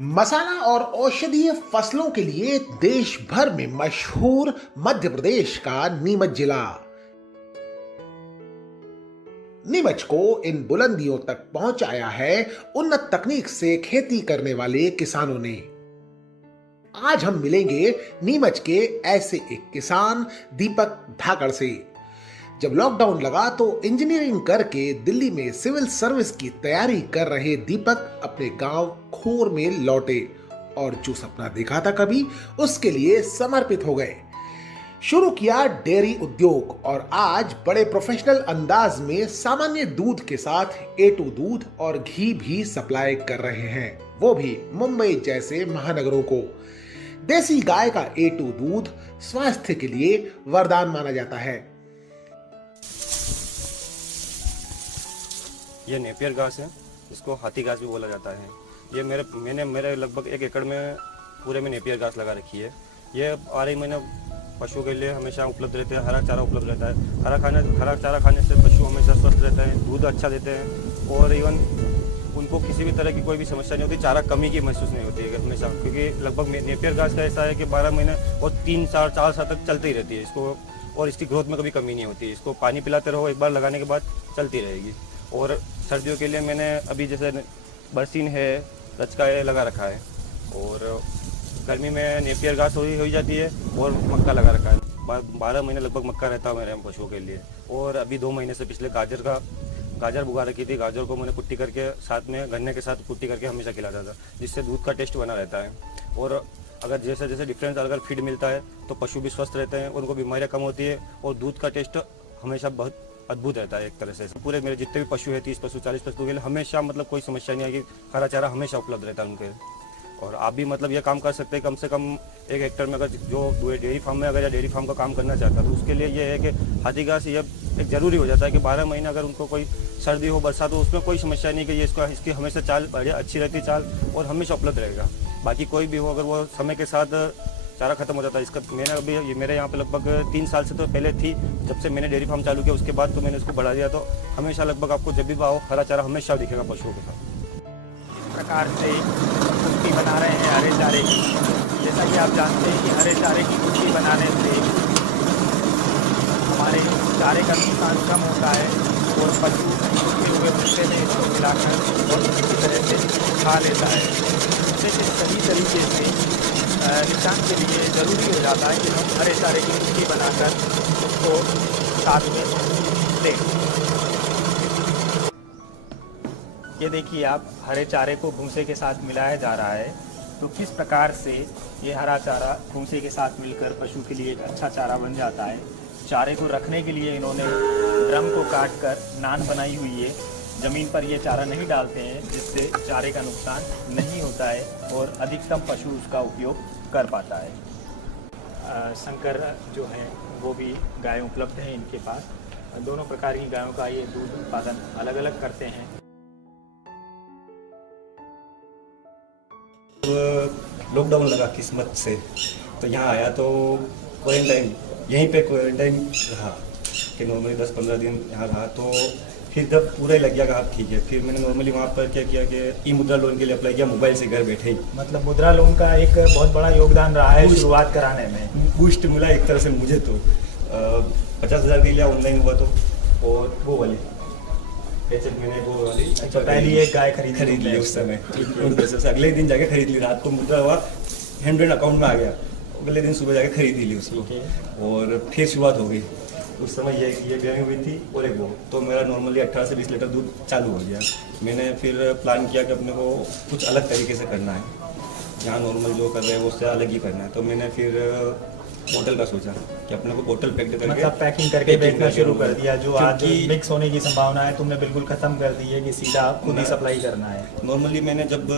मसाला और औषधीय फसलों के लिए देश भर में मशहूर मध्य प्रदेश का नीमच जिला। नीमच को इन बुलंदियों तक पहुंचाया है उन्नत तकनीक से खेती करने वाले किसानों ने। आज हम मिलेंगे नीमच के ऐसे एक किसान दीपक धाकड़ से। जब लॉकडाउन लगा तो इंजीनियरिंग करके दिल्ली में सिविल सर्विस की तैयारी कर रहे दीपक अपने गांव खोर में लौटे और जो सपना देखा था कभी उसके लिए समर्पित हो गए। शुरू किया डेयरी उद्योग और आज बड़े प्रोफेशनल अंदाज में सामान्य दूध के साथ A2 दूध और घी भी सप्लाई कर रहे हैं, वो भी मुंबई जैसे महानगरों को। देसी गाय का A2 दूध स्वास्थ्य के लिए वरदान माना जाता है। ये नेपियर घास है, इसको हाथी घास भी बोला जाता है। ये मैंने मेरे लगभग 1 एकड़ में पूरे में नेपियर घास लगा रखी है। ये 12 महीने पशु के लिए हमेशा उपलब्ध रहते हैं। हरा चारा उपलब्ध रहता है। हरा चारा खाने से पशु हमेशा स्वस्थ रहते हैं, दूध अच्छा देते हैं और इवन उनको किसी भी तरह की कोई भी समस्या नहीं होती। चारा कमी की महसूस नहीं होती है हमेशा, क्योंकि लगभग नेपियर घास का ऐसा है कि 12 महीने और 4 साल तक चलती ही रहती है इसको, और इसकी ग्रोथ में कभी कमी नहीं होती है। इसको पानी पिलाते रहो, एक बार लगाने के बाद चलती रहेगी। और सर्दियों के लिए मैंने अभी जैसे बरसीन है, रचका है लगा रखा है, और गर्मी में नेपियर घास हो जाती है और मक्का लगा रखा है। 12 महीने लगभग मक्का रहता है मेरे पशुओं के लिए। और अभी 2 महीने से पिछले गाजर बुगा रखी थी। गाजर को मैंने कुट्टी करके साथ में गन्ने के साथ कुट्टी करके हमेशा खिलाता था, जिससे दूध का टेस्ट बना रहता है। और अगर जैसे जैसे डिफरेंस अगर फीड मिलता है तो पशु भी स्वस्थ रहते हैं, उनको बीमारियाँ कम होती है और दूध का टेस्ट हमेशा बहुत अद्भुत रहता है। एक तरह से पूरे मेरे जितने भी पशु है 30 पशु 40 पशु के लिए हमेशा मतलब कोई समस्या नहीं आएगी। हरा चारा हमेशा उपलब्ध रहता है उनके। और आप भी मतलब ये काम कर सकते हैं। कम से कम 1 हेक्टेयर में अगर जो डेयरी फार्म में अगर या डेयरी फार्म का काम करना चाहता है तो उसके लिए ये है कि हाथी घास ये एक ज़रूरी हो जाता है कि 12 महीने अगर उनको कोई सर्दी हो बरसात हो उसमें कोई समस्या नहीं कि ये इसकी हमेशा चाल बढ़िया अच्छी रहती चाल और हमेशा उपलब्ध रहेगा। बाकी कोई भी हो अगर वो समय के साथ चारा खत्म हो जाता है। इसका मैंने अभी मेरे यहाँ पे लगभग 3 साल से तो पहले थी, जब से मैंने डेयरी फार्म चालू किया उसके बाद तो मैंने इसको बढ़ा दिया। तो हमेशा लगभग आपको जब भी आओ हरा चारा हमेशा दिखेगा पशुओं के साथ। इस प्रकार से कुट्टी बना रहे हैं हरे चारे की। जैसा कि आप जानते हैं कि हरे चारे की कुट्टी बनाने से हमारे चारे का नुकसान कम होता है और पशु सूखे हुए भुट्टे में इसको मिलाकर बहुत अच्छी तरह से खा लेता है। जैसे सही तरीके से किसान के लिए ज़रूरी हो जाता है कि हम हरे चारे की कुट्टी बनाकर उसको साथ में दें। ये देखिए आप, हरे चारे को भूसे के साथ मिलाया जा रहा है। तो किस प्रकार से ये हरा चारा भूसे के साथ मिलकर पशु के लिए एक अच्छा चारा बन जाता है। चारे को रखने के लिए इन्होंने ड्रम को काट कर नान बनाई हुई है। ज़मीन पर ये चारा नहीं डालते हैं, जिससे चारे का नुकसान नहीं होता है और अधिकतम पशु उसका उपयोग कर पाता है। संकर जो है वो भी गायें उपलब्ध हैं इनके पास। दोनों प्रकार की गायों का ये दूध उत्पादन अलग अलग करते हैं। लॉकडाउन लगा किस्मत से तो यहाँ आया तो क्वारंटाइन यहीं पे क्वारंटाइन रहा कि नॉर्मली 10-15 दिन यहाँ रहा। तो फिर जब पूरा ही लग गया कहा ठीक है, फिर मैंने नॉर्मली वहाँ पर क्या किया कि मुद्रा लोन के लिए अप्लाई किया, मोबाइल से घर बैठे ही। मतलब मुद्रा लोन का एक बहुत बड़ा योगदान रहा है शुरुआत कराने में। बूस्ट मिला एक तरह से मुझे तो 50,000 के लिया ऑनलाइन हुआ तो, और वो वाली पैसे मैंने वो वाली पहली एक गाय खरीद ली उस समय। उन पैसे से अगले दिन जाके खरीद ली। रात को मुद्रा हुआ हैंड अकाउंट में आ गया, अगले दिन सुबह जाके खरीद ली उसको और फिर शुरुआत हो गई। उस समय ये ब्याही हुई थी और एक वो तो मेरा नॉर्मली 18 से 20 लीटर दूध चालू हो गया। मैंने फिर प्लान किया कि अपने को कुछ अलग तरीके से करना है, यहाँ नॉर्मल जो कर रहे हैं वो उससे अलग ही करना है। तो मैंने फिर बोतल का सोचा कि अपने को बोतल पैक करके मतलब पैकिंग करके बेचना शुरू कर दिया। जो आज मिक्स होने की संभावना है तुमने बिल्कुल खत्म कर दी है कि सीधा खुद ही सप्लाई करना है। नॉर्मली मैंने जब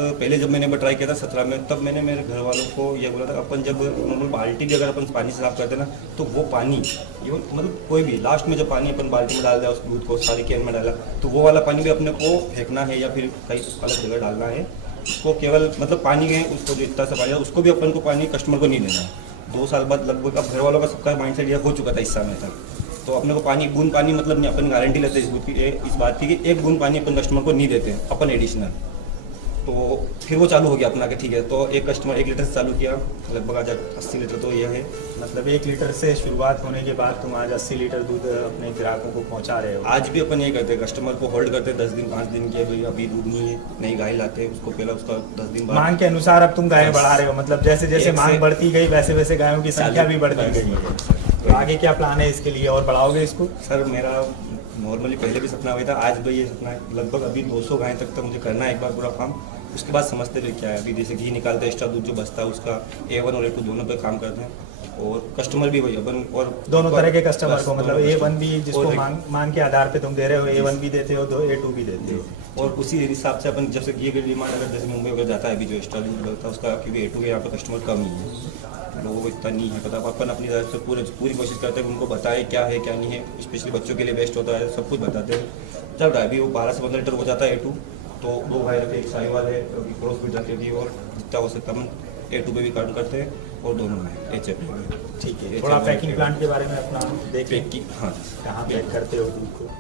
मैंने ट्राई किया था 17 में, तब मैंने मेरे घर वालों को ये बोला था अपन जब नॉर्मल बाल्टी भी अगर अपन पानी से साफ करते ना तो वो पानी इवन मतलब कोई भी लास्ट में जब पानी अपन बाल्टी में डाल दिया उस दूध को सारी कैन में डाला तो वो वाला पानी भी अपने को फेंकना है या फिर कहीं अलग जगह डालना है। उसको केवल मतलब पानी है उसको जो इतना सा पानी उसको भी अपन को पानी कस्टमर को नहीं देना। 2 साल बाद लगभग अब घर वालों का सबका माइंडसेट यह हो चुका था इस समय तक। तो अपने को पानी बूंद पानी मतलब नहीं, अपन गारंटी लेते हैं इस बात की कि 1 बूंद पानी अपन कस्टमर को नहीं देते अपन एडिशनल। तो फिर वो चालू हो गया अपना कि ठीक है, तो एक कस्टमर 1 लीटर से चालू किया, लगभग आज 80 लीटर तो ये है। मतलब 1 लीटर से शुरुआत होने के बाद तुम आज 80 लीटर दूध अपने ग्राहकों को पहुंचा रहे हो। आज भी अपन ये करते हैं, कस्टमर को होल्ड करते हैं 10 दिन 5 दिन के, भाई अभी दूध नहीं है, नई गाय लाते हैं उसको, पहले उसका 10 दिन बाद मांग के अनुसार अब तुम गायें बढ़ा रहे हो, मतलब जैसे जैसे एक से- मांग बढ़ती गई वैसे वैसे गायों की संख्या भी बढ़ती गई है। तो आगे क्या प्लान है इसके लिए, और बढ़ाओगे इसको? सर मेरा नॉर्मली पहले भी सपना हुआ था, आज भी ये सपना है, लगभग अभी 200 गाय तक मुझे करना है एक बार पूरा काम। उसके बाद समझते भी क्या है, अभी जैसे घी निकालते हैं, एक्स्ट्रा दूध जो बचता है उसका A1 और A2 दोनों पे काम करते हैं, और कस्टमर भी वही अपन और दोनों तरह के कस्टमर को, मतलब दोनों A1 भी जिसको और मांग के आधार पे तुम दे रहे हो, A1 भी देते हो, A2 भी देते हो। और उसी हिसाब से अपन जैसे घी की डिमांड अगर जैसे मुंबई वगैरह जाता है अभी जो एक्स्ट्रा दूध लगता है उसका, क्योंकि A2 के यहाँ पे कस्टमर कम ही है, लोगों को इतना नहीं है पता। अपन अपनी तरफ से पूरी कोशिश करते हैं कि उनको बताएं क्या है क्या नहीं है, स्पेशली बच्चों के लिए बेस्ट होता है, सब कुछ बताते हैं। चल रहा है अभी वो 12 से 15 लीटर हो जाता है A2, तो 2 गाय रखे, एक साहिवाल है, क्रॉस ब्रीड रखी थी, और जितना हो सकता है हम A2 पे भी काउंट करते हैं, और दोनों में HF में। ठीक है, थोड़ा पैकिंग प्लांट के बारे में अपना देखें। पैकिंग, हाँ कहाँ पैक करते हो दूध को?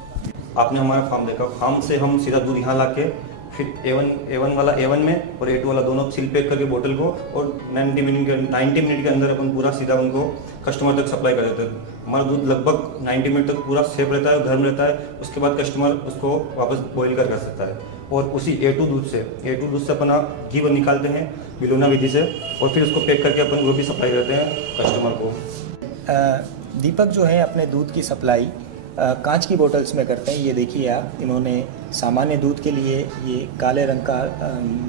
आपने हमारा फार्म देखा, फार्म से हम सीधा दूध यहाँ ला के फिर A1 वाला A1 में और A2 वाला दोनों सील पैक करके बोतल को, और 90 मिनट के अंदर अपन पूरा सीधा उनको कस्टमर तक सप्लाई कर देते हैं। हमारा दूध लगभग 90 मिनट तक पूरा सेफ रहता है, गर्म रहता है, उसके बाद कस्टमर उसको वापस बॉईल कर सकता है। और उसी A2 दूध से अपन घी वो निकालते हैं बिलोना विधि से, और फिर उसको पैक करके अपन वो भी सप्लाई करते हैं कस्टमर को। दीपक जो है अपने दूध की सप्लाई कांच की बोतल्स में करते हैं। ये देखिए आप, इन्होंने सामान्य दूध के लिए ये काले रंग का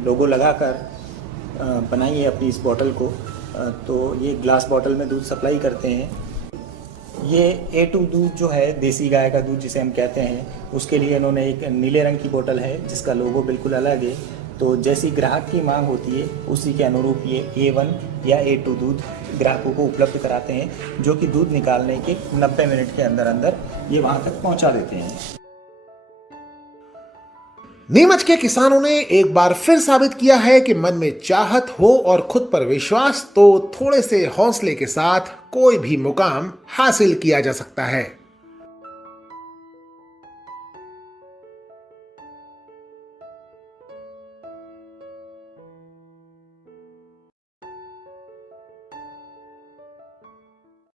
लोगो लगाकर बनाई है अपनी इस बोतल को। तो ये ग्लास बोतल में दूध सप्लाई करते हैं। ये A2 दूध जो है, देसी गाय का दूध जिसे हम कहते हैं, उसके लिए इन्होंने एक नीले रंग की बोतल है जिसका लोगो बिल्कुल अलग है। तो जैसी ग्राहक की मांग होती है उसी के अनुरूप ये A1 या A2 दूध ग्राहकों को उपलब्ध कराते हैं, जो कि दूध निकालने के 90 मिनट के अंदर अंदर ये वहाँ तक पहुँचा देते हैं। नीमच के किसानों ने एक बार फिर साबित किया है कि मन में चाहत हो और खुद पर विश्वास, तो थोड़े से हौसले के साथ कोई भी मुकाम हासिल किया जा सकता है।